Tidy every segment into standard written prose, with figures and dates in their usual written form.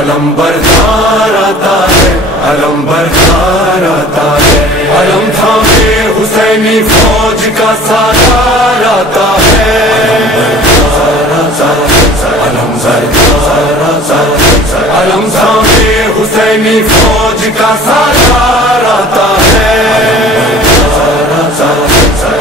अलम बरदार आता है, अलम बरदार आता है। अलम थामे हुसैनी फौज का सालार आता है। अलम बरदार आता है, अलम थामे हुसैनी फौज का सालार आता है।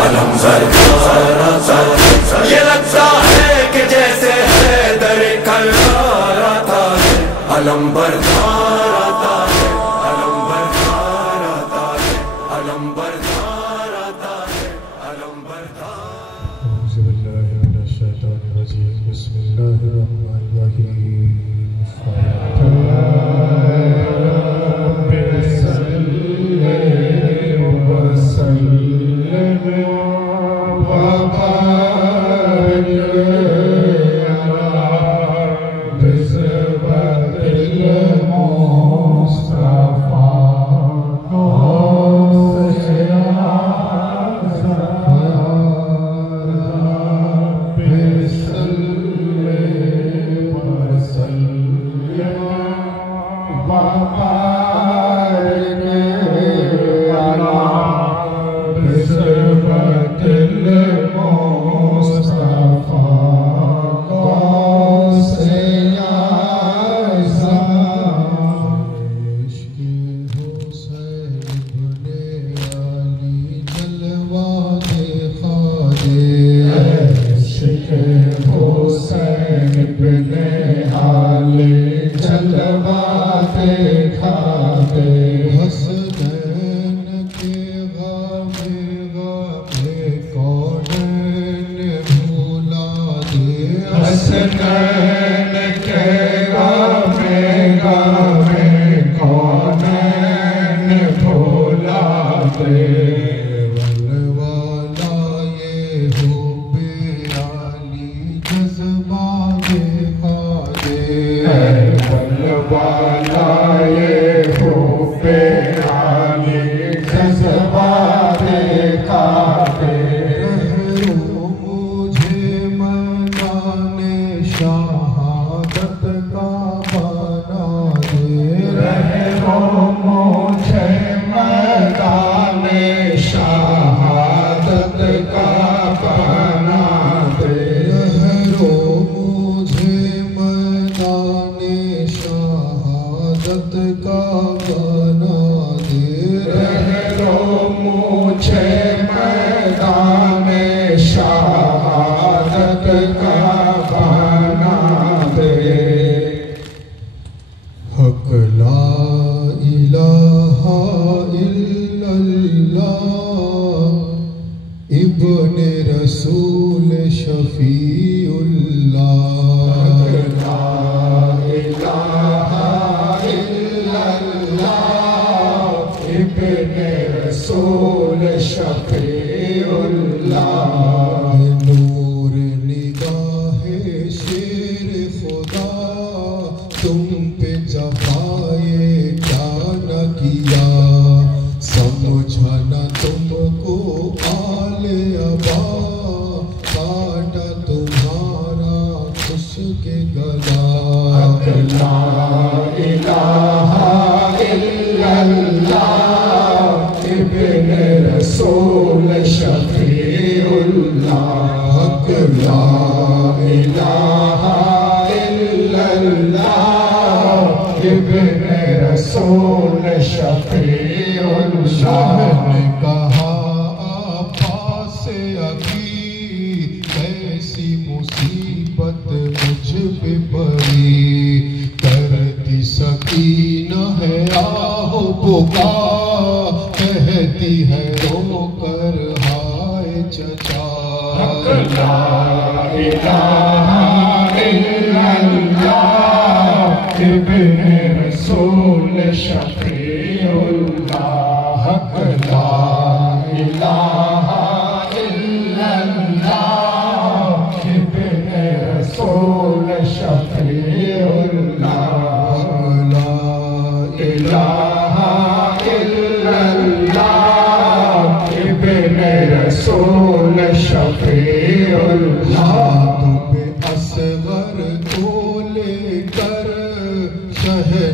अलम बरदार आता है, ये लगता है कि जैसे हैदर कल्लार आता है। अलम बरदार आता है, अलम बरदार आता है, अलम बरदार आता है, अलम बरदार। औज़ु बिल्लाहि मिनश शैतानिर रजीम। बिस्मिल्लाहिर रहमानिर रहीम।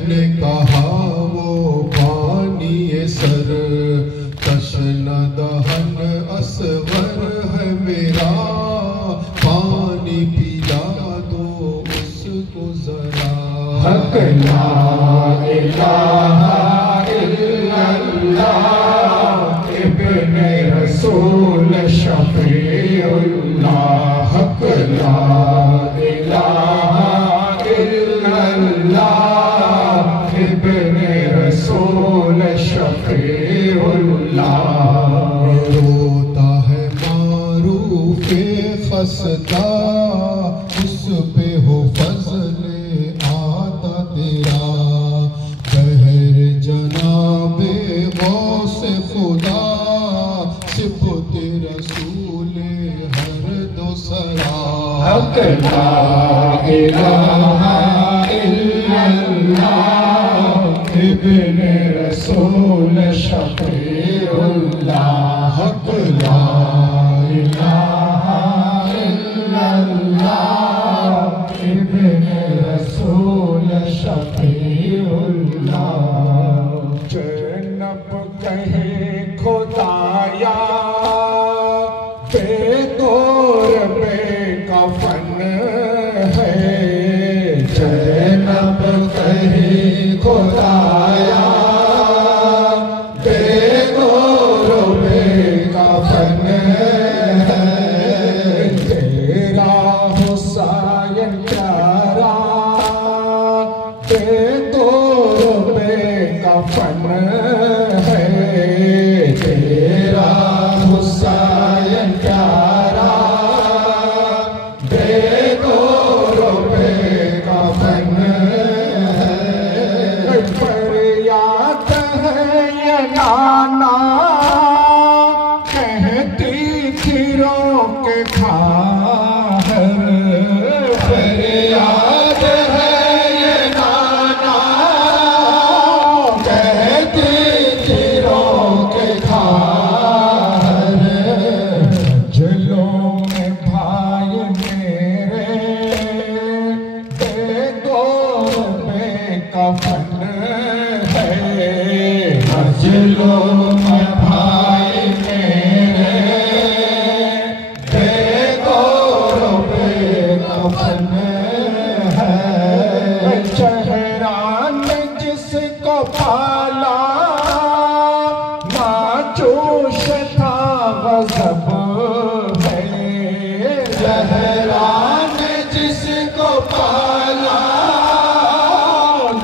ने कहा वो पानी सर कश न दहन असगर है मेरा, पानी पिला दो उसको जरा। हक ला इलाहा इल्लल्लाह इब्ने रसूल शफीउल्लाह। हक ला इलाहा इल्लल्लाह इब्ने रसूल शफीउल्लाह। रोता है मारूफ़े खस्ता उस पे हो फज़ले आता तेरा, बहर जनाबे गौसे खुदा सिफ़ते रसूले हर दो सरा। हक ला इलाहा इल्लल्लाह इब्ने रसूल शफीउल्लाह। हक ला इलाहा इल्लल्लाह इब्ने रसूल शफीउल्लाह। जन्नत कहे खुदाया बेदौर बेकफन है, जन्नत कहे खुदाया बेदौर बेकफन है, तेरा हुसैन प्यारा बेदौर बेकफन है, तेरा हुसैन प्यारा बेदौर बेकफन है। फरियाद है ये नाना कहती थी रो के खाहर, फरियाद है ये नाना कहती थी रो के खाहर। जलों में भाई मेरे बेदौर बेकफन है, जलों में भाई मेरे बेदौर बेकफन है। चेहरा ने जिसको पाला नाचोश था गज़ब है, चेहरा ने जिसको पाला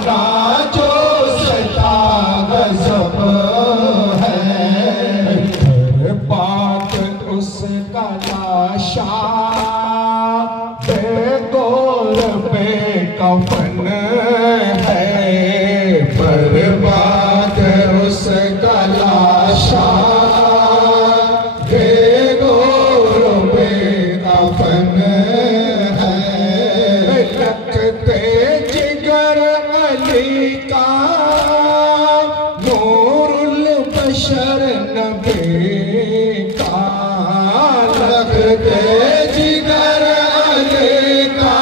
नाचोश था गज़ब है। फिर बात उसका लाशा बेदौर बेकफन है, पर बात उसका लाशा बेदौर बेकफन है। लगते जिगर अली का नूरुल बशर नबी का, लगते जिगर अली का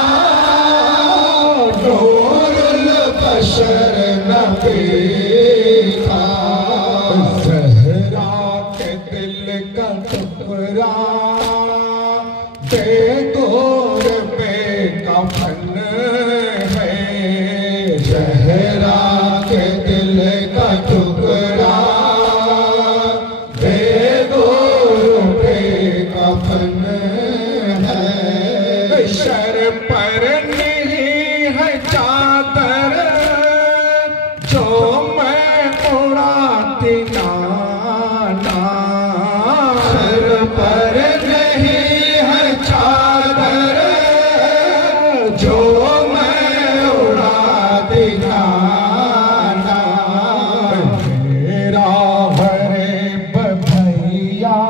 नूरुल बशर नबी का। ज़हरा के दिल का टुकड़ा बेदौर बेकफन है, ज़हरा के दिल का टुकड़ा बेदौर बेकफन है। शर पर नहीं है चादर जो मैं उड़ाती नाना, शर पर नहीं है चादर जो मैं उड़ाती नाना। मेरा गरीब भैया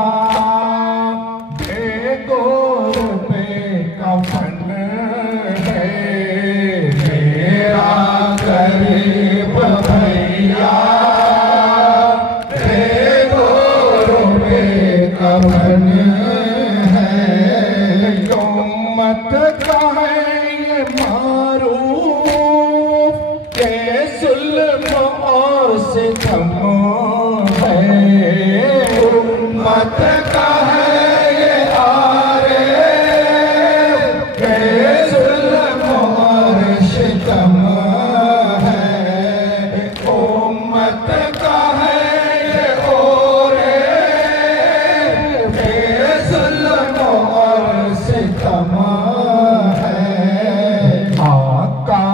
बेदौर बेकफन है, मेरा गरीब भैया के जुल्म और सितम है, उम्मत का है ये आरे के जुल्म और सितम है, उम्मत का है ये ओरे के जुल्म और सितम है। आका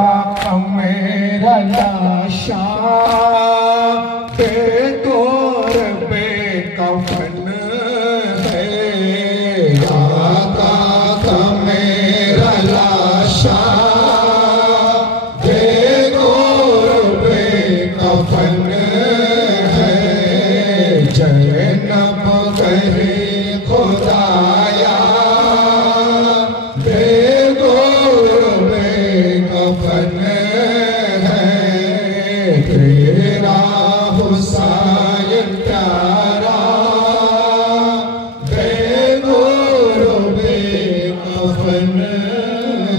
मेरा लाशा बेदौर बेकफन है, आका का मेरा लाशा बेदौर बेकफन है, जैनब कहे खुदाया बेदौर बेकफन है, तेरा हुसैन प्यारा बेगौर बेकफन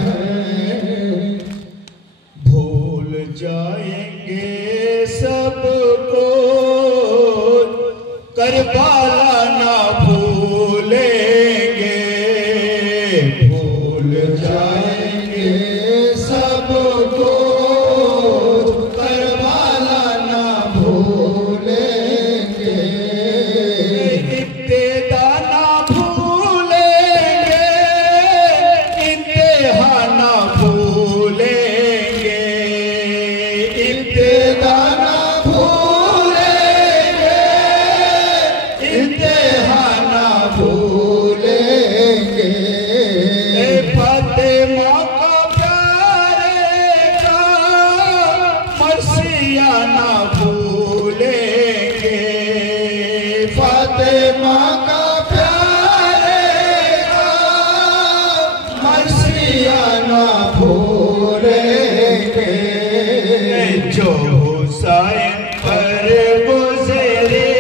है। भूल जाएंगे सबको करबला ना भूलेंगे, भूल जाएंगे सबको करबला ना भूलेंगे, इब्तिदा ना भूलेंगे, इंतहा ना भूलेंगे, इब्तिदा ना भूलेंगे, इंतहा ना भूलेंगे, फातिमा का प्यारे का मर्सिया ना भूलेंगे, फातिमा का प्यारे का मर्सिया ना भूलेंगे, जो हुसैन पर गुज़रे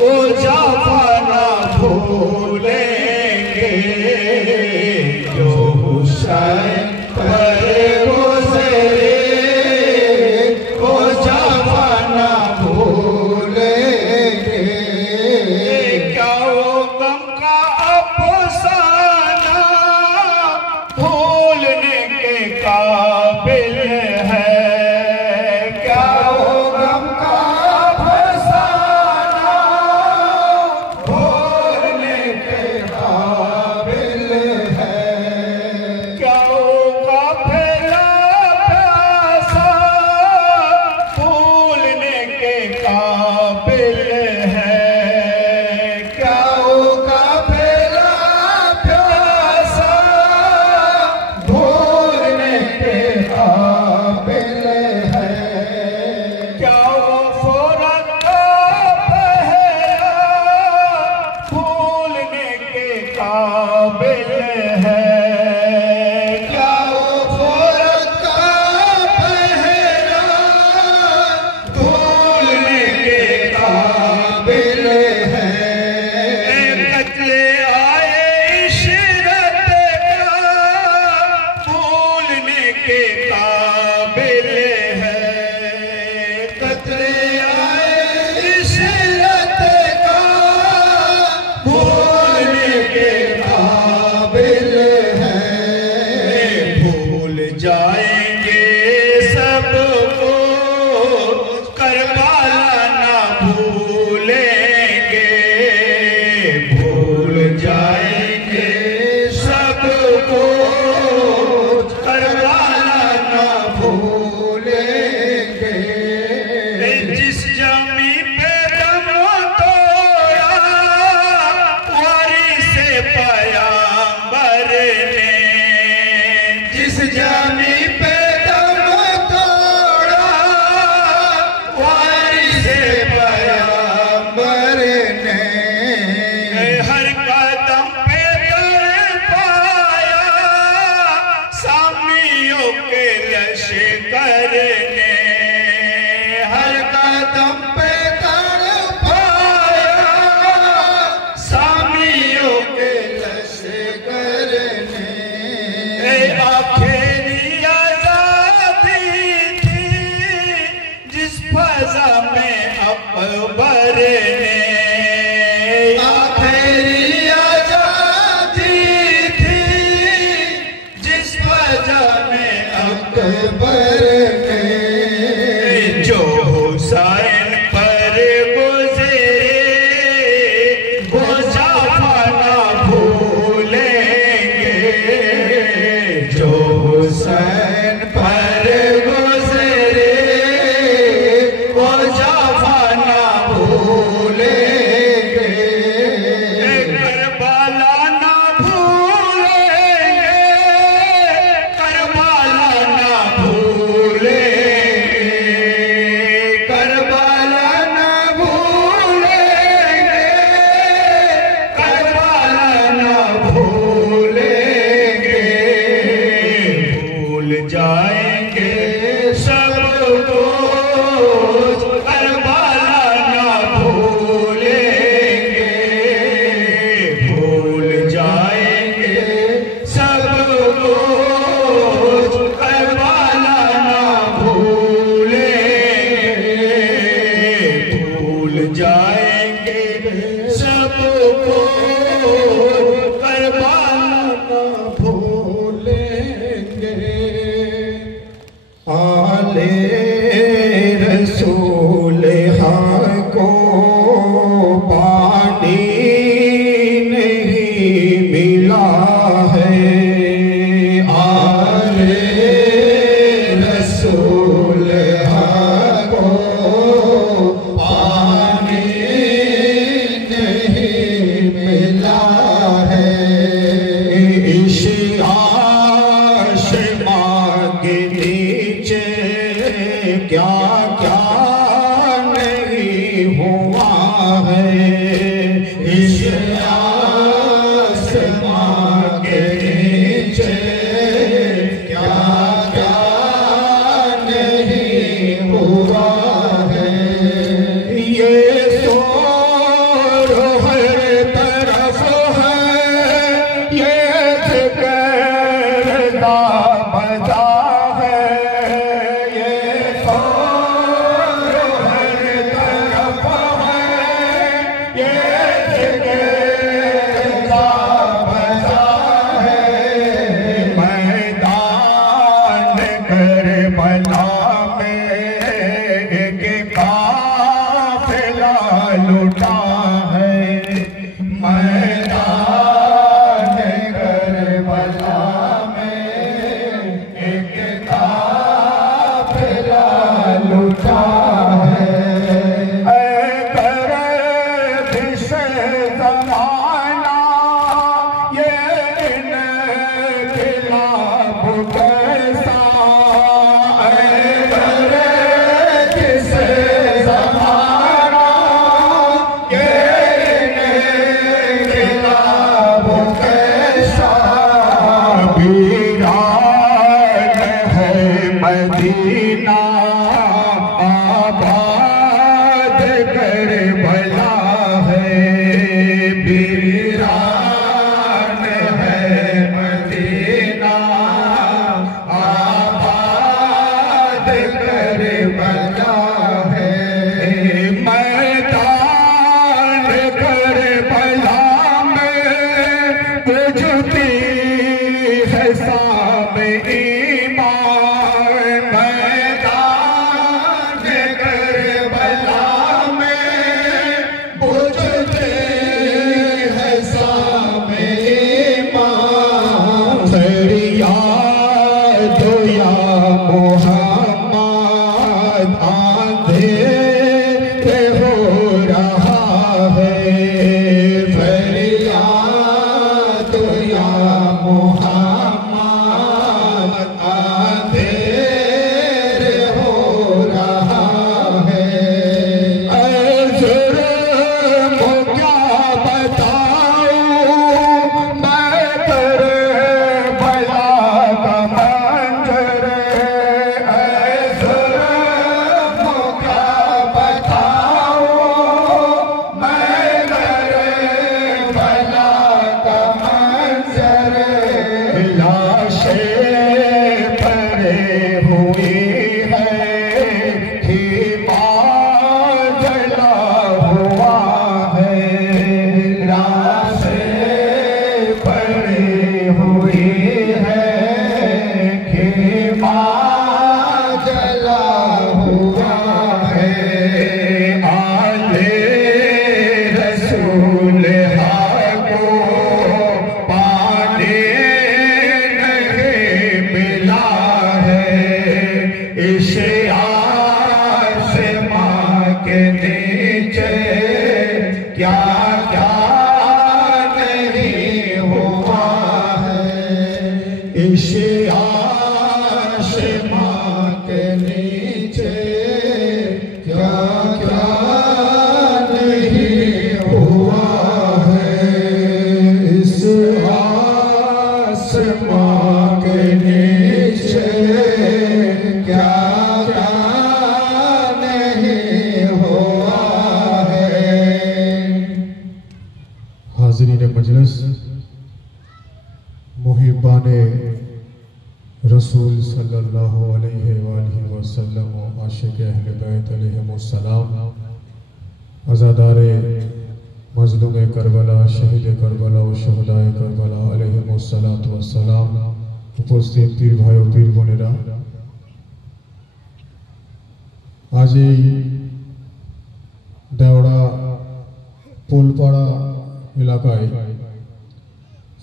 ओ जाफा ना भूलेंगे, जो हुसैन पर गुज़रे ओ जाफा ना भूलेंगे, क्या वो गम का अफसाना भूलने के काबिल है, क्या वो गम का आले रसूल हाँ को पानी नहीं मिला है। आले रसूल हाँ को पानी नहीं मिला है। क्या क्या नहीं हुआ है इस आसमां के नीचे, क्या क्या नहीं हुआ है। ये शोर हर तरफ है, ये ज़िक्र का मजा लुटा है। मैदान करबला में एक काफिला लुटा है। ऐ गर्दिश ज़माना ये इनक़िलाब कैसा। ऐ गर्दिश ज़माना मदीना आबाद करबला है। वीरान है मदीना आबाद करबला है। मैदान करबला में बुझती है शाम ईमान। मैदान करबला में बुझते हैं शाम ईमान। फरियाद या मोहम्मद आंधेरे हो रहा है। फरियाद या मोहम्मद आंधेरे हो रहा है। जुर्म क्या बताऊं मैं करबला का मंजर। जुर्म क्या बताऊं मैं करबला का मंजर। लाशें पड़े हुई है, ईमान जला हुआ है। लाशें पड़ी हुई है, ईमान जला हुआ है। आले रसूल हाँ को पानी नहीं मिला है। इस आसमां के नीचे क्या क्या नहीं हुआ है। इस आसमां के नीचे क्या क्या नहीं हुआ है। इस आसमां के नीचे क्या क्या नहीं हुआ है। हाज़रीन मजलिस, मुहिब्बाने रसूल सल्लल्लाहु अलैहि वसल्लम व आशिक़ अहले बैत अलैहिमुस्सलाम, अज़ादारे मज़लूम करबला, शहीद करबला व शुहदाए करबला अलैहिमुस्सलातु वस्सलाम, उपस्थित पीर भाई और पीर बोनेरा, আজ এই দেওড়া পোলপাড়া এলাকায়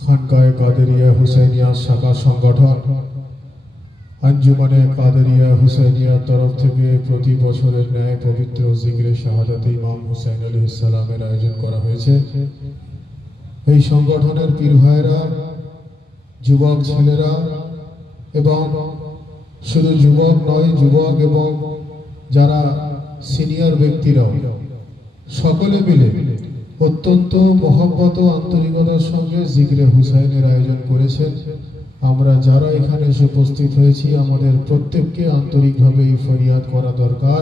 খানকায়ে কাদেরিয়া হুসাইনিয়া শাখা সংগঠন আঞ্জুমানে কাদেরিয়া হুসাইনিয়ার তরফ থেকে প্রতি বছরের ন্যায় পবিত্র জিগরে শাহাদাতে ইমাম হুসাইন আলাইহিস সালামের আয়োজন করা হয়েছে। এই সংগঠনের পীর ভাইরা, যুবক ছেলেরা এবং শুধু যুবক নয়, যুবক এবং যারা সিনিয়র ব্যক্তিরাও সকলে মিলে অত্যন্ত মহব্বত ও আন্তরিকতার সঙ্গে জিগরে হুসাইনের আয়োজন করেছেন। আমরা যারা এখানে এসে উপস্থিত হয়েছি আমাদের প্রত্যেককে আন্তরিকভাবে এই ফরিয়াদ করা দরকার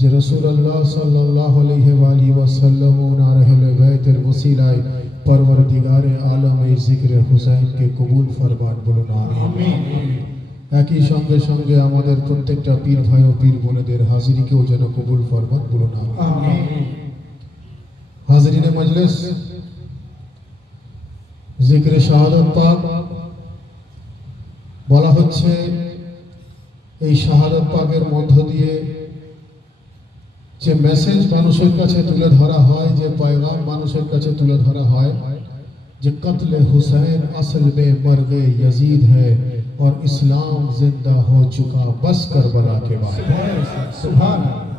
যে রাসূলুল্লাহ সাল্লাল্লাহু আলাইহি ওয়াসাল্লাম ওনার আহলে বাইতের ওসিলায় পরওয়ারদিগারে আলম এই জিগরে হুসাইনকে কবুল ফরমান, বলুন আমিন। একই সঙ্গে সঙ্গে আমাদের প্রত্যেকটা পীর ভাই ও পীর বোনেদের হাজিরিকেও যেন কবুল ফরমান, বলুন আমিন। হাজিরিনে মজলিস, জিগরে শাহাদাত পাক বলা হচ্ছে, এই শাহাদাত পাকের মধ্য দিয়ে যে মেসেজ মানুষের কাছে তুলে ধরা হয়, যে পয়গাম মানুষের কাছে তুলে ধরা হয় যে কতলে হুসাইন আসল মে মর্গে यजीद है और इस्लाम जिंदा हो चुका बस करबला के बाद। सुभान अल्लाह।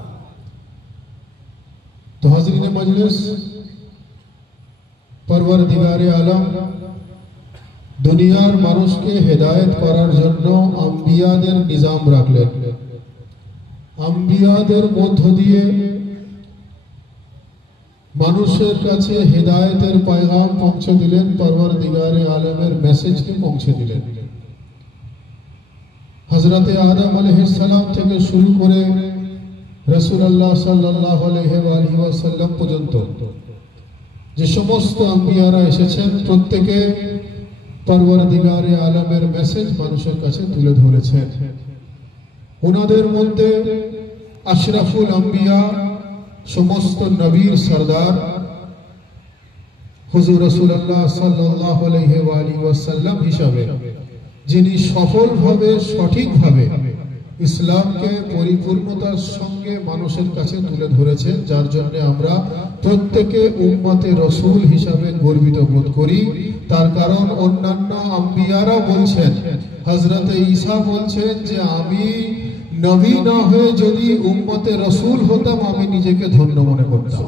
तो हाज़रीन मजलिस, परवरदिगारे आलम দুনিয়ার মানুষকে হেদায়েত করার জন্য আম্বিয়াদের নিজাম রাখলেন। আম্বিয়াদের মধ্য দিয়ে মানুষের কাছে হেদায়েতের পয়গাম পৌঁছে দিলেন, পরওয়ারদিগারে আলমের মেসেজকে পৌঁছে দিলেন। হযরতে আদম আলাইহিস সালাম থেকে শুরু করে রাসূলুল্লাহ সাল্লাল্লাহু আলাইহি ওয়াসাল্লাম পর্যন্ত যে সমস্ত আম্বিয়ারা এসেছেন প্রত্যেকে পরওয়ারদিগারে আলমের মেসেজ মানুষের কাছে তুলে ধরেছেন। ওনাদের মধ্যে আশরাফুল আম্বিয়া, সমস্ত নবীর সরদার হুজুর রাসূলুল্লাহ সাল্লাল্লাহু আলাইহি ওয়াসাল্লাম হিসাবে যিনি সফলভাবে সঠিকভাবে ইসলামকে পরিপূর্ণতার সঙ্গে মানুষের কাছে তুলে ধরেছেন, যার জন্য আমরা প্রত্যেকে উম্মতে রসুল হিসাবে গর্বিত বোধ করি। তার কারণ অন্যান্য আম্বিয়ারা বলছেন, হযরতে ঈসা বলছেন যে আমি নবী না হয়ে যদি উম্মতে রসুল হতাম আমি নিজেকে ধন্য মনে করতাম।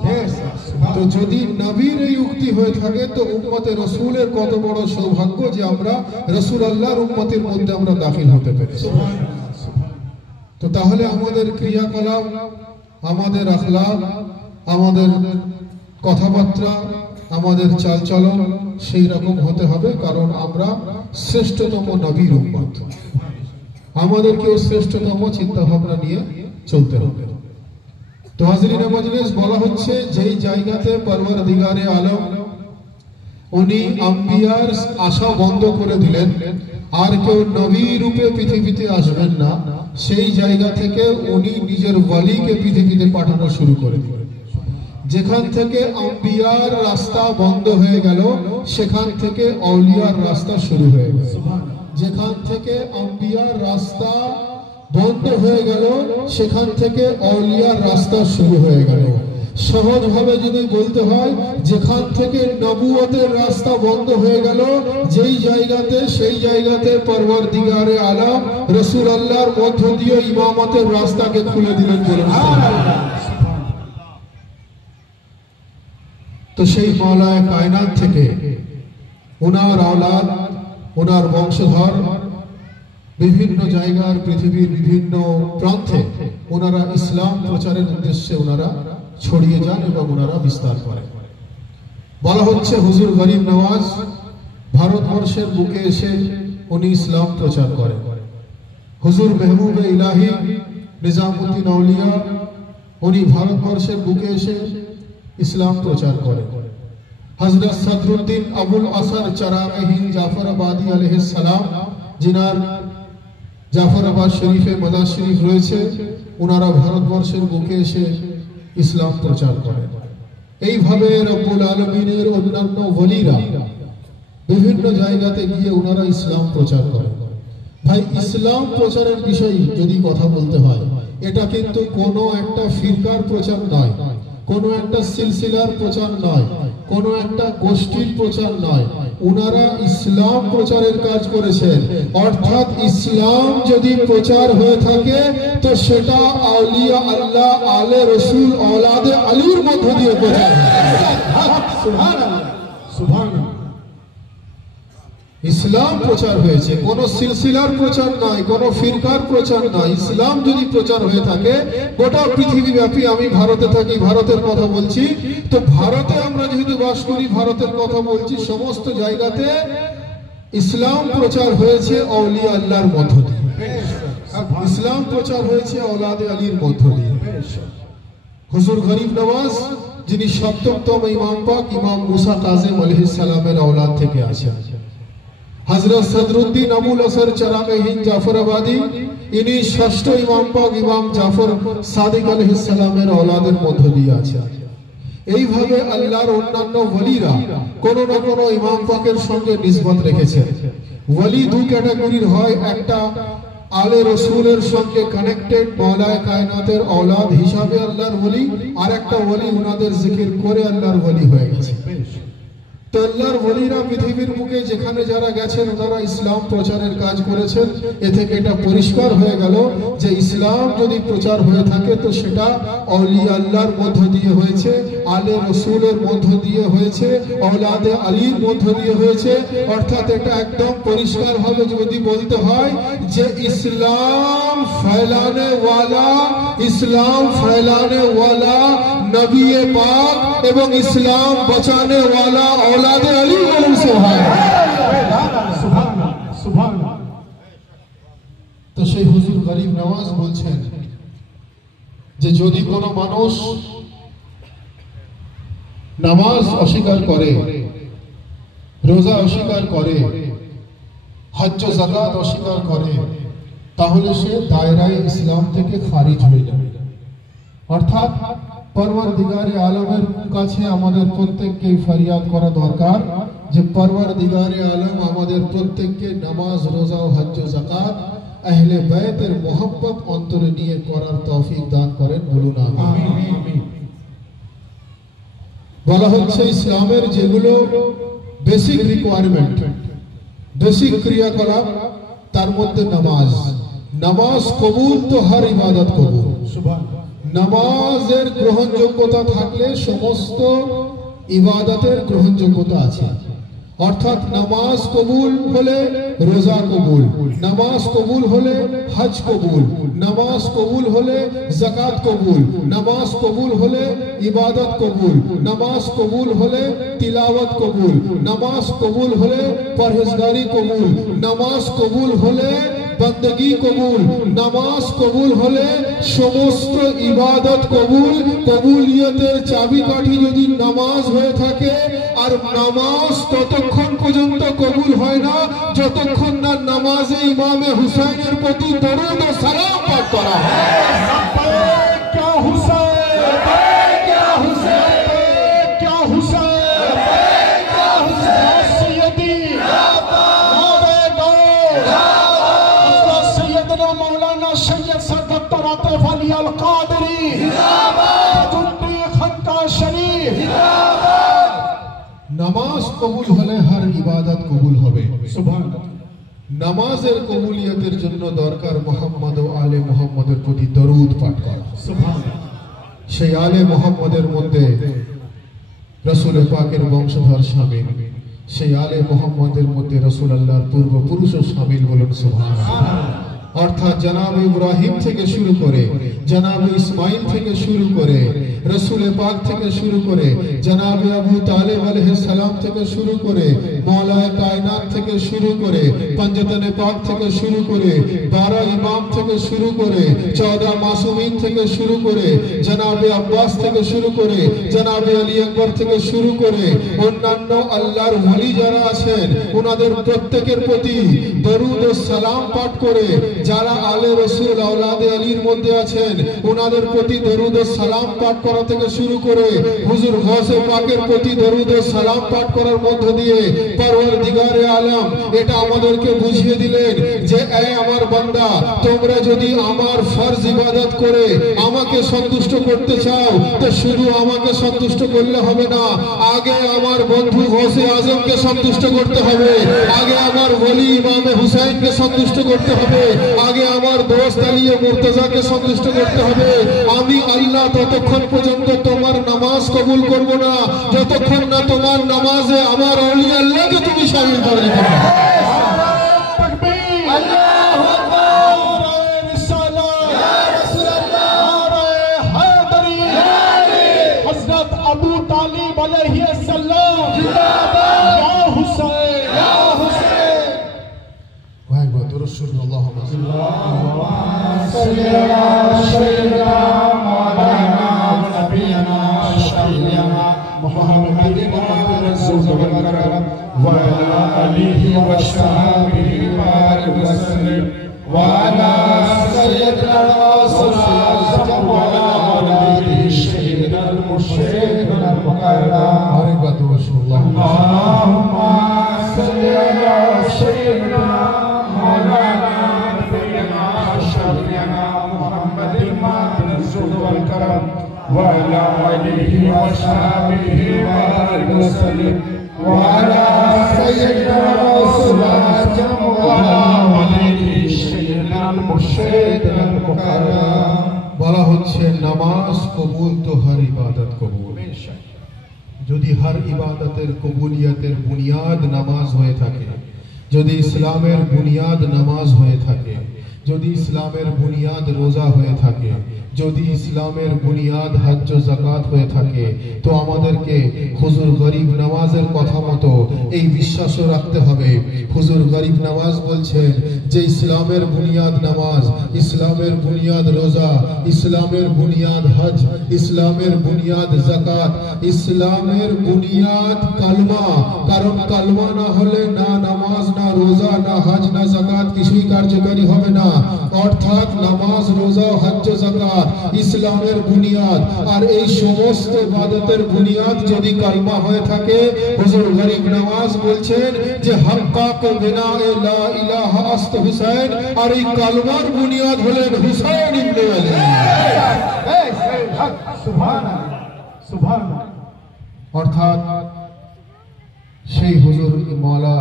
তো যদি নবীর এই উক্তি হয়ে থাকে তো উম্মতে রসুলের কত বড় সৌভাগ্য যে আমরা রাসূলুল্লাহর উম্মতের মধ্যে আমরা দাখিল হতে পেরেছি। তো তাহলে আমাদের ক্রিয়াকলাপ, আমাদের আখলাক, আমাদের কথাবার্তা, আমাদের চালচলন সেই রকম হতে হবে, কারণ আমরা শ্রেষ্ঠতম নবীর উম্মত। আমাদেরকেও শ্রেষ্ঠতম চিন্তা ভাবনা নিয়ে চলতে হবে। তো হাজরিনে মজলিস, বলা হচ্ছে যেই জায়গাতে পরওয়ারদিগারে আলম উনি আম্বিয়ার আশা বন্ধ করে দিলেন, আর কেউ নবী রূপে পৃথিবীতে আসবেন না, সেই জায়গা থেকে উনি নিজের ওয়ালিকে পৃথিবীতে পাঠানো শুরু করে দিলেন। যেখান থেকে আম্বিয়ার রাস্তা বন্ধ হয়ে গেল সেখান থেকে আউলিয়ার রাস্তা শুরু হয়ে গেল। যেখান থেকে আম্বিয়ার রাস্তা বন্ধ হয়ে গেল সেখান থেকে আউলিয়ার রাস্তা শুরু হয়ে গেল। সহজভাবে যদি বলতে হয়, যেখান থেকে নবুয়তের রাস্তা বন্ধ হয়ে গেল যেই জায়গাতে, সেই জায়গাতে পরওয়ারদিগারে আলম রাসূলুল্লাহর মধ্য দিয়ে ইমামতের রাস্তাকে খুলে দিলেন। বলেন সুবহানাল্লাহ। তো সেই মাওলায়ে কায়নাত থেকে ওনার আওলাদ, ওনার বংশধর বিভিন্ন জায়গার পৃথিবীর বিভিন্ন প্রান্তে ওনারা ইসলাম প্রচারের উদ্দেশ্যে ওনারা ছড়িয়ে যান এবং ওনারা বিস্তার করেন। বলা হচ্ছে হুজুর গরিব নওয়াজ ভারতবর্ষের বুকে এসে উনি ইসলাম প্রচার করেন। হুজুর মেহবুবে ইলাহি নিজামউদ্দিন আউলিয়া উনি ভারতবর্ষের বুকে এসে ইসলাম প্রচার করেন। হযরত সদরুদ্দিন আবুল আসর চারাগহি জাফরাবাদী আলাইহিস সালাম, যিনার জাফরাবাদ শরীফে মাজার শরীফ রয়েছে, ওনারা ভারতবর্ষের বুকে এসে ইসলাম প্রচার করেন। এইভাবে রব্বুল আলামিনের অন্যান্য ওলিরা বিভিন্ন জায়গাতে গিয়ে ওনারা ইসলাম প্রচার করেন। ভাই, ইসলাম প্রচারের বিষয়ে যদি কথা বলতে হয়, এটা কিন্তু কোনো একটা ফিরকার প্রচার নয়, কোনো একটা সিলসিলার প্রচার নয়, কোনো একটা গোষ্ঠীর প্রচার নয়। উনারা ইসলাম প্রচারের কাজ করেছেন। অর্থাৎ ইসলাম যদি প্রচার হয়ে থাকে তো সেটা আউলিয়া আল্লাহ, আলে রসুল, औलादे আলীর মধ্য দিয়ে প্রচার হয়। সুবহানাল্লাহ, সুবহানাল্লাহ। ইসলাম প্রচার হয়েছে, কোন সিলসিলার প্রচার নয়, কোন ফিরকার প্রচার নয়। ইসলাম যদি প্রচার হয়ে থাকে গোটা পৃথিবী ব্যাপী, আমি ভারতে থাকি, ভারতের কথা বলছি, তো ভারতে আমরা যেহেতু বাস করি, ভারতের কথা বলছি, সমস্ত জায়গাতে ইসলাম প্রচার হয়েছে আউলিয়া আল্লাহর মধ্য দিয়ে, ইসলাম প্রচার হয়েছে औलादे আলীর মধ্য দিয়ে। হুজুর গরিব নওয়াজ যিনি সপ্তমতম ইমাম পাক ইমাম মুসা কাজিম আলাইহিস সালামের औलाद থেকে আসেন। हजरत सदरुद्दीन अबुल असर चरागे हिंद जाफराबादी इनी षष्ठ इमाम पाक इमाम जाफर सादिक अलैहिस सालामेर औलाদের মধ্য দিয়ে আছে। এইভাবে আল্লাহর অন্যান্য ওলিরা কোন না কোন ইমাম পাকের সঙ্গে নিসবত রেখেছে। ওলি দুই ক্যাটাগরির হয়, একটা আলে রসুলের সঙ্গে কানেক্টেড মওলায়ে কায়নাতের औलाद হিসাবে আল্লাহর ওলি, আর একটা ওলি উনাদের জিকির করে আল্লাহর ওলি হয়ে গেছে। তো আল্লাহর ওলিরা পৃথিবীর বুকে যেখানে যারা গেছেন ওনারা ইসলাম প্রচারের কাজ করেছেন। এ থেকে এটা পরিষ্কার হয়ে গেল যে ইসলাম যদি প্রচার হয়ে থাকে তো সেটা আউলিয়া আল্লাহর মধ্য দিয়ে হয়েছে, আলে রসুলের মধ্য দিয়ে হয়েছে, औलादे আলীর মধ্য দিয়ে হয়েছে। অর্থাৎ এটা একদম পরিষ্কার হবে যদি বলতে হয় যে ইসলাম ফেলানে ওয়ালা, ইসলাম ফেলানে ওয়ালা নবী পাক এবং ইসলাম বাঁচানে ওয়ালা औलादे আলী বলুন সুবহানাল্লাহ, সুবহানাল্লাহ। তো সেই হুজুর গরিব নওয়াজ বলছেন যে যদি কোনো মানুষ নামাজ অস্বীকার করে, রোজা অস্বীকার করে, হজ্জ ও যাকাত অস্বীকার করে, তাহলে সে দায়রায়ে ইসলাম থেকে খারিজ হয়ে যাবে। অর্থাৎ পরওয়ারদিগারে আলমের কাছে আমাদের প্রত্যেককে ফরিয়াদ করা দরকার যে পরওয়ারদিগারে আলম আমাদের প্রত্যেককে নামাজ, রোজা ও হজ্জ ও যাকাত আহলে বাইতের মোহাব্বত অন্তরে নিয়ে করার তৌফিক দান করেন, বলুন আমিন। বলা হচ্ছে ইসলামের যেগুলো বেসিক রিকোয়ারমেন্ট, বেসিক ক্রিয়াকলাপ, তার মধ্যে নামাজ। নামাজ কবুল তো হর ইবাদত কবুল। নামাজের গ্রহণযোগ্যতা থাকলে সমস্ত ইবাদতের গ্রহণযোগ্যতা আছে। অর্থাৎ নামাজ কবুল হলে রোজা কবুল, নামাজ কবুল হলে হজ কবুল, নামাজ কবুল হলে যাকাত কবুল, নামাজ কবুল হলে ইবাদত কবুল, নামাজ কবুল হলে তিলাওয়াত কবুল, নামাজ কবুল হলে পরহেজগারি কবুল, নামাজ কবুল হলে বন্দগি কবুল, নামাজ কবুল হলে সমস্ত ইবাদত কবুল। কবুলিয়তের চাবিকাঠি যদি নামাজ হয়ে থাকে, আর নামাজ ততক্ষণ পর্যন্ত কবুল হয় না যতক্ষণ না নামাজে ইমামে হুসাইনের প্রতি দরুদ ও সালাম পাঠ করা হয়। क्या हुसैन, क्या हुसैन, क्या हुसैन, क्या हुसैन, सैयदी नारे दो सैयदना मौलाना सैयद सर डॉक्टर आतिफ अली अल कादरी जिंदाबाद, खनका शरीफ जिंदाबाद। নামাজ কবুল হলে হর ইবাদত কবুল হবে। সুবহানাল্লাহ। নামাজের কবুলিয়তের জন্য দরকার মুহাম্মদ ও আলে মুহাম্মদের প্রতি দরুদ পাঠ করা। সুবহানাল্লাহ। সেই আলে মুহাম্মদের মধ্যে রাসূল পাকের বংশধর শামিল, সেই আলে মুহাম্মদের মধ্যে রাসূলুল্লাহর পূর্বপুরুষও শামিল, বলুন সুবহানাল্লাহ। অর্থাৎ জনাব ইব্রাহিম থেকে শুরু করে, জনাব ইসমাইল থেকে শুরু করে, রাসূল পাক থেকে শুরু করে, জনাব আবু তালেব আলাইহিস সালাম থেকে শুরু করে, মওলায়ে কায়নাত থেকে শুরু করে, পঞ্জতনে পাক থেকে শুরু করে, 12 ইমাম থেকে শুরু করে, 14 মাসুমিন থেকে শুরু করে, জনাব আব্বাস থেকে শুরু করে, জনাব আলী আকবর থেকে শুরু করে, অন্যান্য আল্লাহর ওলি যারা আছেন ওনাদের প্রত্যেকের প্রতি দরুদ ও সালাম পাঠ করে যারা আলে রসুল আওলাদে আলীর মধ্যে আছেন ওনাদের প্রতি দরুদ ও সালাম পাঠ করা থেকে শুরু করে হুজুর গৌসে পাকের প্রতি দরুদ ও সালাম পাঠ করার মধ্য দিয়ে পরওয়ারদিগারে আলম এটা আমাদেরকে বুঝিয়ে দিলেন যে এই আমার বান্দা, তোমরা যদি আমার ফরজ ইবাদত করে আমাকে সন্তুষ্ট করতে চাও তো শুধু আমাকে সন্তুষ্ট করলে হবে না, আগে আমার বন্ধু গৌসে আজমকে সন্তুষ্ট করতে হবে, আগে আমার ওলি ইমামে হুসাইনকে সন্তুষ্ট করতে হবে, আগে আমার দোস্ত আলী মুর্তজাকে সন্তুষ্ট করতে হবে। আমি আল্লাহ ততক্ষণ পর্যন্ত তোমার নামাজ কবুল করব না যতক্ষণ না তোমার নামাজে আমার ওলি আল্লাহকে তুমি শামিল করে নিতে পারো। अबू तालिब अलैहिस्सलाम जिंदाबाद, या हुसैन या हुसैन। भाई बहुत रसूल अल्लाहुम्मा सल्ली अला सय्यिदना मौलाना व नबियना शफीना मुहम्मदिन रसूल करम व अला आलिहि व सहाबिहि बारिक वसल्लम व अला सय्यिदना सल्लल्लाहु अलैहि सय्यिदना मुर्शिदना मुकर्रम। और एक बात रसूल अल्लाहुम्मा सल्ली अला सय्यिदना मौलाना नबियना शफीना मुहम्मदिन रसूल करम व अला आलिहि व सहाबिहि बारिक वसल्लम व अला सय्यिदना रसूल व अला आलिहि सय्यिदना मुर्शिदना मुकर्रम। বলা হচ্ছে নামাজ কবুল তো হর ইবাদত কবুল। যদি হর ইবাদতের কবুলিয়তের বুনিয়াদ নামাজ হয়ে থাকে, যদি ইসলামের বুনিয়াদ নামাজ হয়ে থাকে, যদি ইসলামের বুনিয়াদ রোজা হয়ে থাকে, যদি ইসলামের বুনিয়াদ হজ্জ ও যাকাত হয়ে থাকে, তো আমাদেরকে হুজুর গরিব নামাজের কথা মতো এই বিশ্বাসও রাখতে হবে। হুজুর গরিব নামাজ বলছেন যে ইসলামের বুনিয়াদ নামাজ, ইসলামের বুনিয়াদ রোজা, ইসলামের বুনিয়াদ হজ, ইসলামের বুনিয়াদ যাকাত, ইসলামের বুনিয়াদ কালমা। কারণ কালমা না হলে না নামাজ, না রোজা, না হজ, না যাকাত কিছুই কার্যকরী হবে না। অর্থাৎ নামাজ, রোজা, হজ, যাকাত ইসলামের বুনিয়াদ। আর এই সমস্ত ইবাদতের বুনিয়াদ যদি কালমা হয়ে থাকে, হুজুর গরিব নামাজ বলছেন যে হাক্কাক বিনায়ে লা ইলাহা আস্ত হুসাইন, আর এই কালমার বুনিয়াদ হলেন হুসাইন ইবনে আলী। সুবহানাল্লাহ সুবহানাল্লাহ। অর্থাৎ সেই হুজুর মাওলা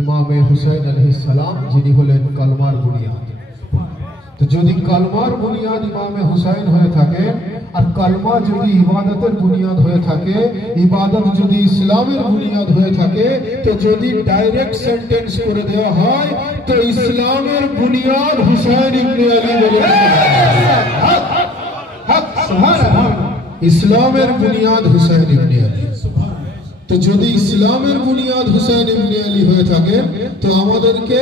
ইমামে হুসাইন আলাইহিস সালাম যিনি হলেন কালমার বুনিয়াদ। তো যদি কালমার বুনিয়াদ ইমামে হুসাইন হয়ে থাকে, আর কালমা যদি ইবাদতের বুনিয়াদ হয়ে থাকে, ইবাদত যদি ইসলামের বুনিয়াদ হয়ে থাকে, তো যদি ডাইরেক্ট সেন্টেন্স করে দেওয়া হয় তো ইসলামের বুনিয়াদ হুসাইন ইবনে আলী বলে ইসলামের বুনিয়াদ হুসাইন ইবনে আলী। তো যদি ইসলামের বুনিয়াদ হুসাইন ইবনে আলী হয়ে থাকে তো আমাদেরকে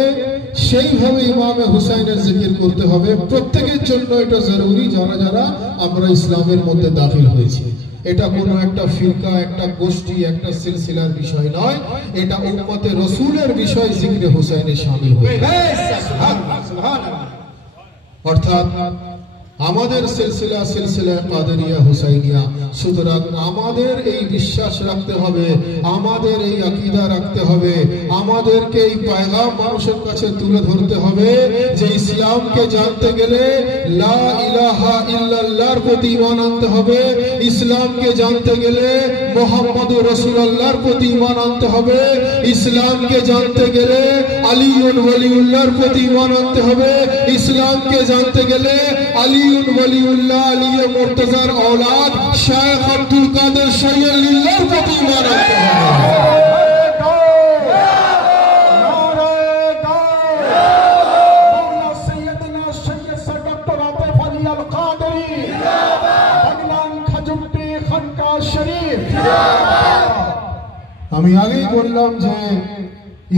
সেইভাবে ইমামে হুসাইনের জিকির করতে হবে। প্রত্যেকের জন্য এটা জরুরি যারা যারা আমরা ইসলামের মধ্যে দাখিল হয়েছি। এটা কোনো একটা ফিরকা, একটা গোষ্ঠী, একটা সিলসিলার বিষয় নয়, এটা উম্মতে রাসূলের বিষয় জিকিরে হুসাইনে শামিল হয়ে। অর্থাৎ আমাদের সিলসিলা সিলসিলা কাদেরিয়া হুসাইনিয়া। সুতরাং আমাদের এই বিশ্বাস রাখতে হবে, আমাদের এই আকীদা রাখতে হবে, আমাদেরকে এই পয়গাম মানুষের কাছে তুলে ধরতে হবে যে ইসলামকে জানতে গেলে লা ইলাহা ইল্লাল্লাহর প্রতি ঈমান আনতে হবে, ইসলামকে জানতে গেলে মুহাম্মদুর রাসূলুল্লাহর প্রতি ঈমান আনতে হবে, ইসলামকে জানতে গেলে আলীউন ওয়ালিউল্লাহর প্রতি ঈমান আনতে হবে, ইসলামকে জানতে গেলে আলী वलीउल्लाह अली मुर्तजार औलाद शेख अब्दुल कादिर शैय्यिल्लाहर प्रति ईमान रखते हैं। আমি আগেই বললাম যে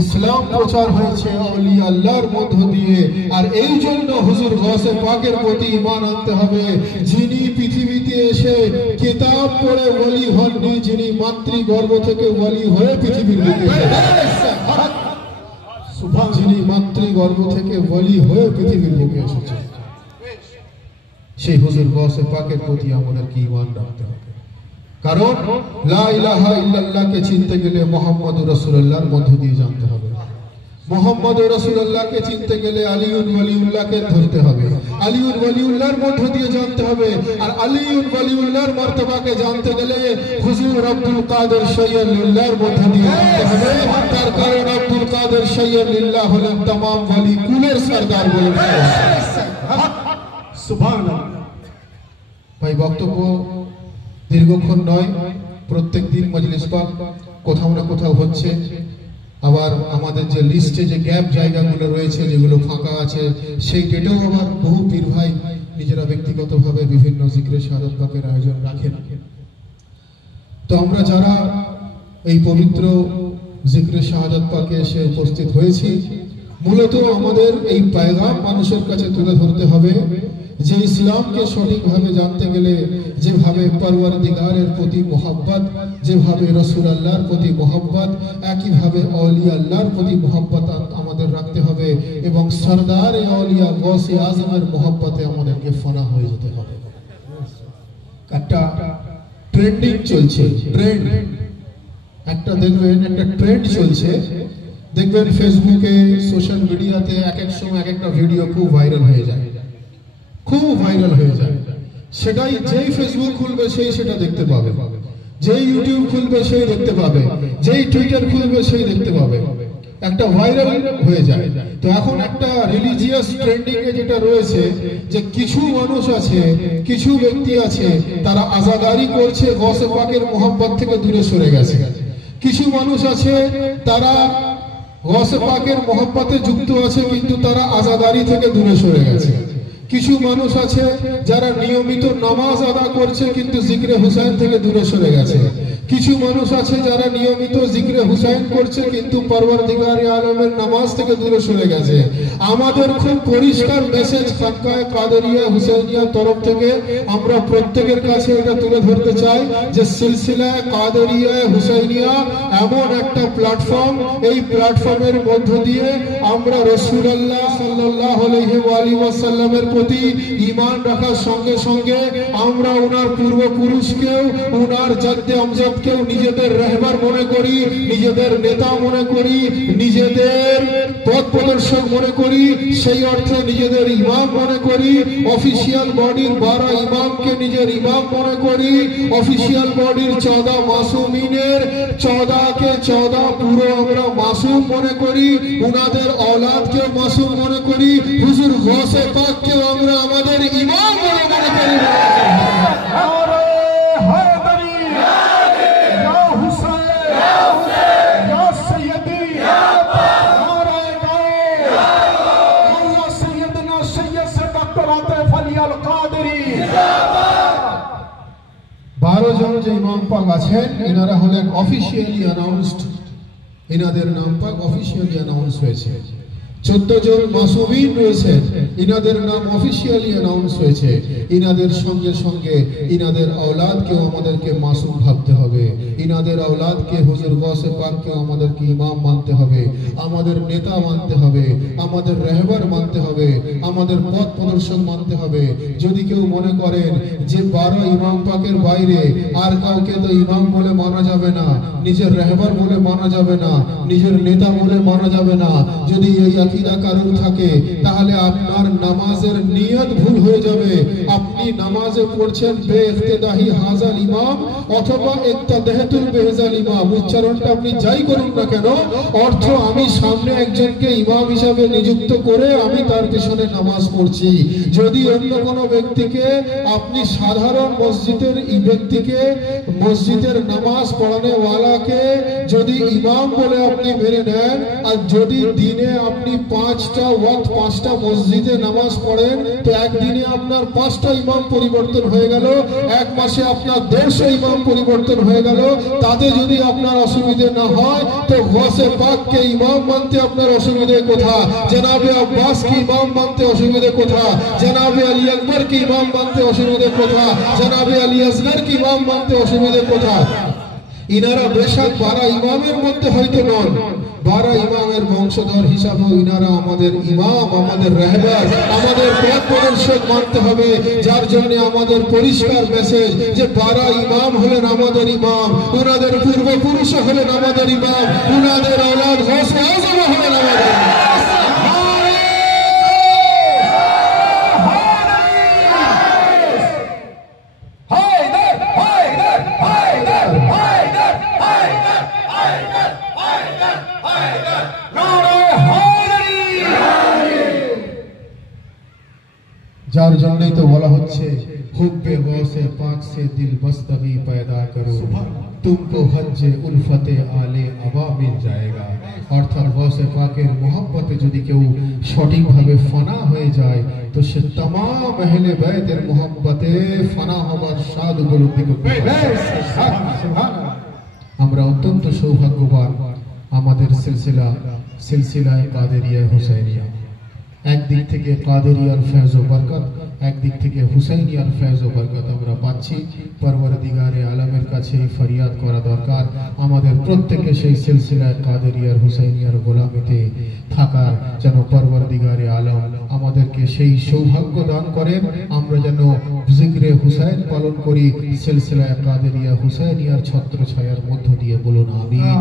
ইসলাম প্রচার হয়েছে আউলিয়া আল্লাহর মধ্য দিয়ে, আর এই জন্য হুজুর গৌসে পাকের প্রতি ঈমান আনতে হবে, যিনি পৃথিবীতে এসে কিতাব পড়ে ওলি হননি, যিনি মাতৃগর্ভ থেকে ওলি হয়ে পৃথিবীর বুকে এসেছেন। যিনি মাতৃগর্ভ থেকে ওলি হয়ে পৃথিবীর বুকে এসেছেন, সেই হুজুর গৌসে পাকের প্রতি আমাদেরকে ঈমান রাখতে হবে। কারণ লা ইলাহা ইল্লাল্লাহকে চিনতে গেলে মুহাম্মদুর রাসূলুল্লাহর মধ্য দিয়ে জানতে হবে। মুহাম্মদুর রাসূলুল্লাহকে চিনতে গেলে আলিউল ওয়ালিউল্লাহকে ধরতে হবে, আলিউল ওয়ালিউল্লাহর মধ্য দিয়ে জানতে হবে। আর আলিউল ওয়ালিউল্লাহর মর্তবাকে জানতে গেলে হুজুর আব্দুল কাদের সৈয়দ লিল্লাহর মধ্য দিয়ে জানতে হবে। তার কারণ আব্দুল কাদের সৈয়দ লিল্লাহ হলেন तमाम ওয়ালি কুলের সরদার বলে। সুবহানাল্লাহ। ভাই, বক্তব্য দীর্ঘক্ষণ নয়, প্রত্যেক দিন মজলিস পাক কোথাও না কোথাও হচ্ছে। আবার আমাদের যে লিস্টে যে গ্যাপ জায়গাগুলো রয়েছে, যেগুলো ফাঁকা আছে, সেই ডেটেও আবার বহু পীর ভাই নিজেরা ব্যক্তিগতভাবে বিভিন্ন জিক্রে শাহাদাত পাকের আয়োজন রাখেন। তো আমরা যারা এই পবিত্র জিক্রে শাহাদাত পাকে এসে উপস্থিত হয়েছি, মূলত আমাদের এই পয়গাম মানুষের কাছে তুলে ধরতে হবে যে ইসলামকে সঠিকভাবে জানতে গেলে যেভাবে পরওয়ারদিগারের প্রতি মোহাব্বত, যেভাবে রাসূল আল্লাহর প্রতি মোহাব্বত, একইভাবে আউলিয়া আল্লাহর প্রতি মোহাব্বত আমাদের রাখতে হবে এবং সরদার আউলিয়া গৌসে আজমের মোহাব্বতে আমাদেরকে ফানা হয়ে যেতে হবে। একটা ট্রেন্ডিং চলছে, ট্রেন্ড একটা দেখবেন, একটা ট্রেন্ড চলছে, দেখবেন ফেসবুকে, সোশ্যাল মিডিয়াতে এক এক সময় এক একটা ভিডিও খুব ভাইরাল হয়ে যায়, খুব ভাইরাল হয়ে যায়। সেটাই যেই ফেসবুক খুলবে সেই সেটা দেখতে পাবে, যেই ইউটিউব খুলবে সেই দেখতে পাবে, যেই টুইটার খুলবে সেই দেখতে পাবে, একটা ভাইরাল হয়ে যায়। তো এখন একটা রিলিজিয়াস ট্রেন্ডিং এ যেটা রয়েছে যে কিছু মানুষ আছে, কিছু ব্যক্তি আছে, তারা আজাদারি করছে, গৌসে পাকের মোহাব্বত থেকে দূরে সরে গেছে। কিছু মানুষ আছে তারা গৌসে পাকের মোহাব্বতে যুক্ত আছে, কিন্তু তারা আজাদারি থেকে দূরে সরে গেছে। কিছু মানুষ আছে যারা নিয়মিত নামাজ আদা করছে, কিন্তু জিক্রে হুসাইন থেকে দূরে সরে গেছে। কিছু মানুষ আছে যারা নিয়মিত জিক্রে হুসাইন করছে, কিন্তু পরওয়ারদিগারে আলমের নামাজ থেকে দূরে সরে গেছে। আমাদের খুব পরিষ্কার মেসেজ খানকায়ে কাদেরিয়া হুসাইনিয়া তরফ থেকে আমরা প্রত্যেকের কাছে এটা তুলে ধরতে চাই যে সিলসিলা কাদেরিয়া হুসাইনিয়া এমন একটা প্ল্যাটফর্ম, এই প্ল্যাটফর্মের মধ্য দিয়ে আমরা রাসূলুল্লাহ সাল্লাল্লাহু আলাইহি ওয়াসাল্লামের প্রতি ঈমান রাখার সঙ্গে সঙ্গে আমরা ওনার পূর্বপুরুষকেও, ওনার জাদ্দে আমজাদকেও নিজেদের রাহবার মনে করি, নিজেদের নেতা মনে করি, নিজেদের পথ প্রদর্শক মনে করি, সেই অর্থে নিজেদের ইমাম মনে করি। অফিসিয়াল বডির 12 ইমামকে নিজের ইমাম মনে করি, অফিসিয়াল বডির 14 মাসুমিনের 14কে 14 পুরো আমরা মাসুম মনে করি, উনাদের औलादকে মাসুম মনে করি, হুজুর গৌসে পাককে আমরা আমাদের ইমাম বলে মনে করি। আরে হায়দারি ইয়া হুসাইন ইয়া সৈয়দি ইয়া নারে আল্লাহ সৈয়দনা সৈয়দ সে ডক্টর আতিফ আলী আল কাদেরী। 12 জন যে ইমাম পাক আছেন, এনারা হলেন অফিশিয়ালি অ্যানাউন্সড, এনাদের নাম পাক অফিশিয়ালি অ্যানাউন্স হয়েছে। 14 জন মাসুমিন রয়েছেন, ইনাদের নাম অফিশিয়ালি অ্যানাউন্স হয়েছে। ইনাদের সঙ্গে সঙ্গে ইনাদের औलादকেও আমাদেরকে মাসুম ভাবতে হবে, ইনাদের औलादকে হুজুর গৌসে পাককেও আমাদেরকে ইমাম মানতে হবে, আমাদের নেতা মানতে হবে, আমাদের রাহবার মানতে হবে, আমাদের পথ প্রদর্শক মানতে হবে। যদি কেউ মনে করেন যে 12 ইমাম পাকের বাইরে আর কাউকে তো ইমাম বলে মানা যাবে না, নিজের রাহবার বলে মানা যাবে না, নিজের নেতা বলে মানা যাবে না, যদি এই আকীদা কারোর থাকে, তাহলে আপনার নামাজের নিয়ত ভুল হয়ে যাবে। আপনি নামাজে পড়ছেন বেইখতিদাহি হাজাল ইমাম অথবা ইক্তাদাহাতুল বেহজাল ইমাম, উচ্চারণটা আপনি যাই করুন না কেন, অর্থ আমি সামনে একজনকে ইমাম হিসাবে নিযুক্ত করে আমি তার পিছনে নামাজ পড়ছি। যদি অন্য কোনো ব্যক্তিকে, আপনি সাধারণ মসজিদের ব্যক্তিকে, মসজিদের নামাজ পড়ানে ওয়ালাকে যদি ইমাম বলে আপনি মেনে নেন, আর যদি দিনে আপনি 5টা ওয়াক্ত 5টা মসজিদে নামাজ পড়েন, তো একদিনে আপনার 5টা ইমাম পরিবর্তন হয়ে গেল, এক মাসে আপনার 150 ইমাম পরিবর্তন হয়ে গেল। তাতে যদি আপনার অসুবিধে না হয়, তো গৌসে পাককে ইমাম মানতে আপনার অসুবিধে কোথা? জনাবে আব্বাস কি ইমাম মানতে অসুবিধে কোথা? জনাবে আলী আকবর কি ইমাম মানতে অসুবিধে কোথা? জনাবে আলী আসগর কি ইমাম মানতে অসুবিধে কোথা? ইনারা বেশক 12 ইমামের মধ্যে হয়তো নন, 12 ইমামের বংশধর হিসাবে ইনারা আমাদের ইমাম, আমাদের রাহবার, আমাদের পথ প্রদর্শক মানতে হবে। যার জন্য আমাদের পরিষ্কার মেসেজ যে 12 ইমাম হলেন আমাদের ইমাম, ওনাদের পূর্বপুরুষ হলেন আমাদের ইমাম, ওনাদের আওলাদ গৌসে আজম হলেন আমাদের ইমাম। যার জন্যই তো বলা হচ্ছে হুব্বে গৌসে পাক সে দিল বস্তগি पैदा करो तुमको हज्जे उल्फते आले अबा मिल जाएगा। অর্থাৎ গৌসে পাকের মোহাব্বতে যদি কেউ সঠিকভাবে ফানা হয়ে যায় তো সে तमाम আহলে বাইতের মোহাব্বতে ফানা হবার স্বাদ উপলব্ধি করতে পারে। আমরা অত্যন্ত সৌভাগ্যবান, আমাদের সিলসিলায়ে কাদেরিয়া হুসাইনিয়া একদিক থেকে কাদেরিয়ার ফেজ ও বরকত, একদিক থেকে হুসাইনিয়ার ফেজ ও বরকত আমরা পাচ্ছি। পরওয়ারদিগারে আলমের কাছে ফরিয়াদ করা দরকার আমাদের প্রত্যেককে সেই সিলসিলায় কাদেরিয়ার হুসাইনিয়ার গোলামিতে থাকার, যেন পরওয়ারদিগারে আলম আমাদেরকে সেই সৌভাগ্য দান করেন আমরা যেন জিকরে হুসাইন পালন করি সিলসিলায় কাদেরিয়া হুসাইনিয়ার ছত্রছায়ার মধ্য দিয়ে। বলুন আমিন।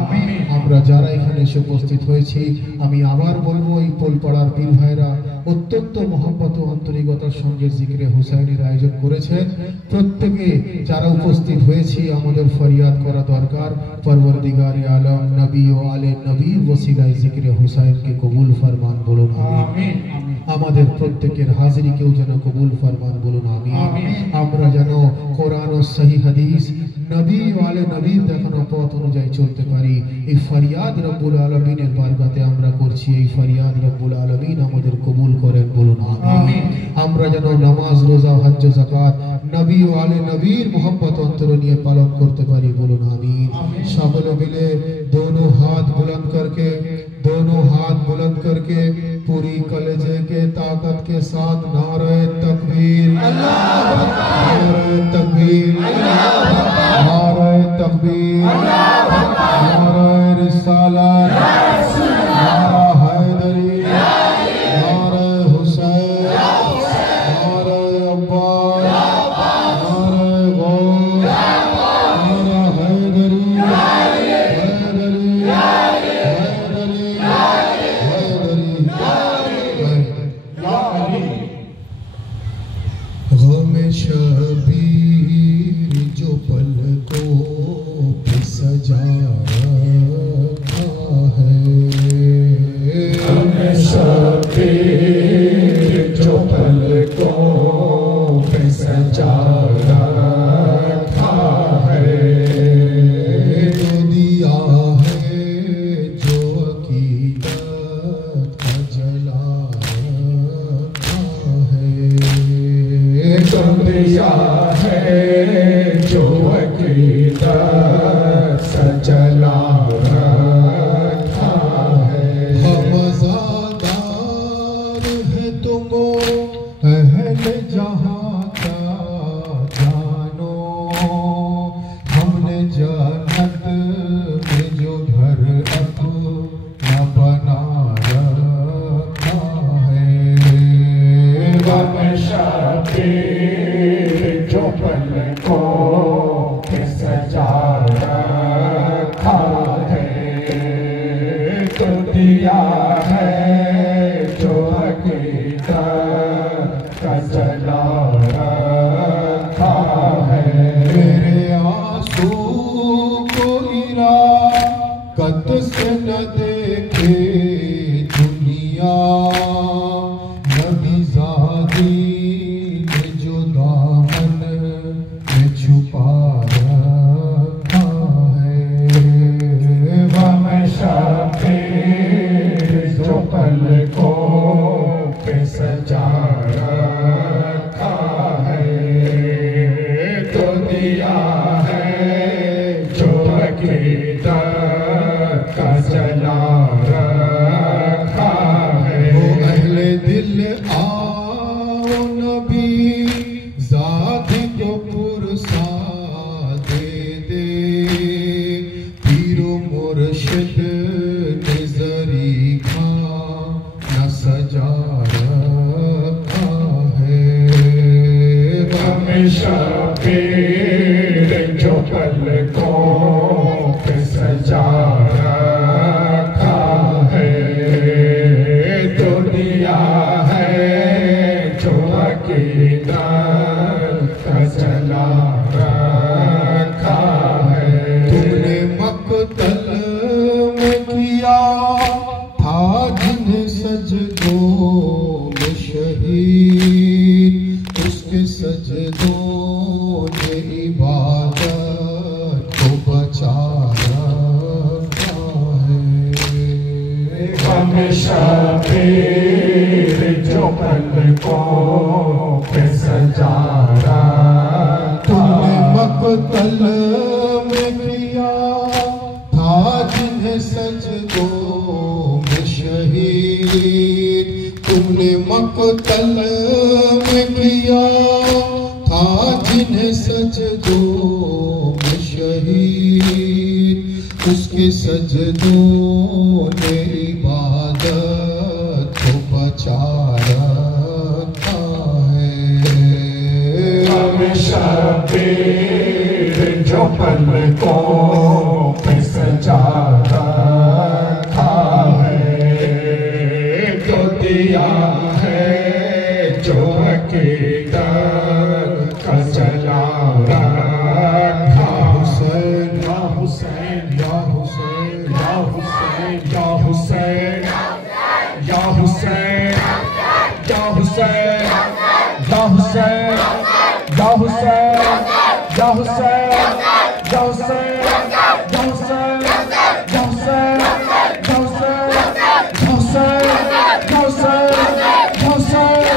আমরা যারা এখানে এসে উপস্থিত হয়েছি, আমি আবার বলবো এই পোলপাড়ার পীর ভাইরা অত্যন্ত মহব্বত ও আন্তরিকতার সঙ্গে জিকরে হুসাইনের আয়োজন করেছেন। প্রত্যেকে যারা উপস্থিত হয়েছি আমাদের ফরিয়াদ করা দরকার পরওয়ারদিগারে আলম নবী ও আলে নবীর ওসিলায় জিকরে হুসাইনকে কবুল ফরমান। বলুন আমিন। আমাদের প্রত্যেকের হাজিরিকেও যেন কবুল ফরমান। বলুন আমিন। আমরা যেন কোরআন ও সহি হাদিস নবী ও আলে নবীর দেখানো পথ অনুযায়ী চলতে পারি। এই ফরিয়াদ রব্বুল আলামিনের বারগাতে আমরা করছি, এই ফরিয়াদ রব্বুল আলামিন আমাদের কবুল করেন। বলুন আমিন। আমরা যেন নামাজ, রোজা, হজ্জ, যাকাত নবী ও আলে নবীর মোহব্বত অন্তরে নিয়ে পালন করতে পারি। বলুন আমিন। সকলে মিলে दोनों हाथ बुलंद करके पूरी कलेजे के ताकत के साथ नारे तकबीर, नारे तकबीर, नारे तकबीर, नारे रिसालत, नारा हैदरी, नारे हुसैन, नारे अब्बास, नारे गौस, नारा हैदरी, शबीर जो पलकों पे सजा रखा है, शबीर जो पलकों पे सजा रखा है, तो दिया है जो अकीदत का जला रखा है, तो दिया है जो अकीदत से जला रखा है। हम आज़ादार है तुम अहले जहां का जानो, हमने जन्नत में जो घर अपना बना रखा है, हम शबीर जो पलकों पे सजा रखा है, तो दिया है जो हकीकत का जला रखा है। मेरे आंसू को इराकत से न देखे दुनिया, नबी ज़ादी छुपा रखा है, हम शबीर जो पलकों पे सजा रखा है, तो दिया है जो अकीदत का जला रखा है। वो अहले दिल आओ नबी ज़ात को पुरसा दे दे, शबीर जो पलकों पे सजा रखा है, दुनिया है जो अकीदत का जला रखा है। तुमने मक़तल में किया था जिन्हें सजदों में शहीद, उसके सजदों ने इबादत को बचा रखा है। हम शबीर जो पलकों पे सजा तुमने मक़तल में किया था जिन्हें सजदों में शहीद, तुमने मक़तल में किया था जिन्हें सजदों में शहीद, उसके सजदों ने इबादत को बचा रखा है। हम शबीर जो पलकों पे सजा रखा है, तो दिया है जो अकीदत का जला रखा। हुसैन या हुसैन या हुसैन या हुसैन या हुसैन या हुसैन या हुसैन या हुसैन या हुसैन या हुसैन या हुसैन या हुसैन या हुसैन या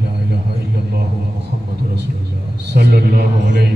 ला इलाहा इल्लल्लाहु मुहम्मदुर रसूलुल्लाह सल्लल्लाहु अलैहि